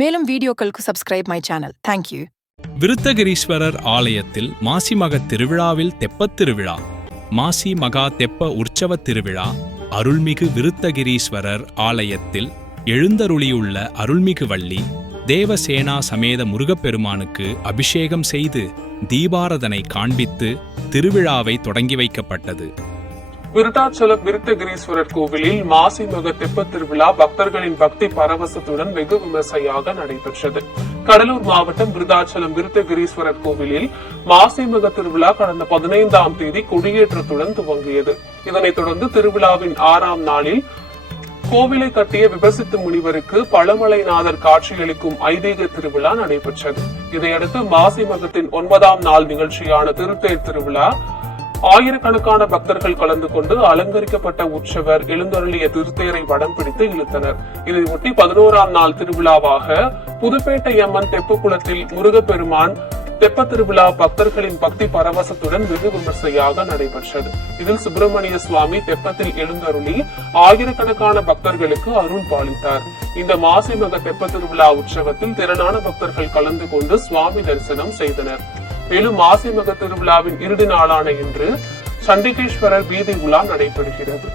மேலும் வீடியோக்களுக்கு subscribe my channel. Thank you. Vriddhagireeswarar ஆலயத்தில் மாசிமக திருவிழாவில் தெப்பத் திருவிழா. மாசி மகா தெப்ப உற்சவ திருவிழா அருள்மிகு விருத்தகிரீஸ்வரர் ஆலயத்தில் எழுந்தருளியுள்ள அருள்மிகு வள்ளி தேவசேனா சமேத முருகப்பெருமானுக்கு அபிஷேகம் செய்து தீபாரதனை காண்பித்து திருவிழாவை தொடங்கி வைக்கப்பட்டது. விருத்தாச்சலம் விருத்தகிரீஸ்வரர் கோவிலில் மாசி மக தெப்ப திருவிழா பக்தர்களின் பக்தி பரவசத்துடன் வெகு விமர்சையாக நடைபெற்றது. கடலூர் மாவட்டம் விருத்தாச்சலம் விருத்தகிரீஸ்வரர் கோவிலில் மாசி மக திருவிழா கடந்த 15ஆம் தேதி கொடியேற்றத்துடன் துவங்கியது. இதனைத் தொடர்ந்து திருவிழாவின் 6ஆம் நாளில் கோவிலை கட்டிய விபசித்து முனிவருக்கு பழமலைநாதர் காட்சியளிக்கும் ஐதீக திருவிழா நடைபெற்றது. இதையடுத்து மாசி மகத்தின் 9ஆம் நாள் நிகழ்ச்சியான திருத்தேர் திருவிழா ஆயிரக்கணக்கான பக்தர்கள் கலந்து கொண்டு அலங்கரிக்கப்பட்ட உற்சவர் எழுந்தருளிய திருத்தேரை வடம் பிடித்து இழுத்தனர். இதையொட்டி 11ஆம் நாள் திருவிழாவாக புதுப்பேட்டை அம்மன் தெப்பக்குளத்தில் முருகப்பெருமான் தெப்ப திருவிழா பக்தர்களின் பக்தி பரவசத்துடன் வெகு விமர்சையாக நடைபெற்றது. இதில் சுப்பிரமணிய சுவாமி தெப்பத்தில் எழுந்தருளி ஆயிரக்கணக்கான பக்தர்களுக்கு அருள் பாலித்தார். இந்த மாசி மக தெப்ப திருவிழா உற்சவத்தில் திரளான பக்தர்கள் கலந்து கொண்டு சுவாமி தரிசனம் செய்தனர். மேலும் மாசி மக திருவிழாவின் இறுதி நாளான இன்று சண்டிகேஸ்வரர் வீதி உலா நடைபெறுகிறது.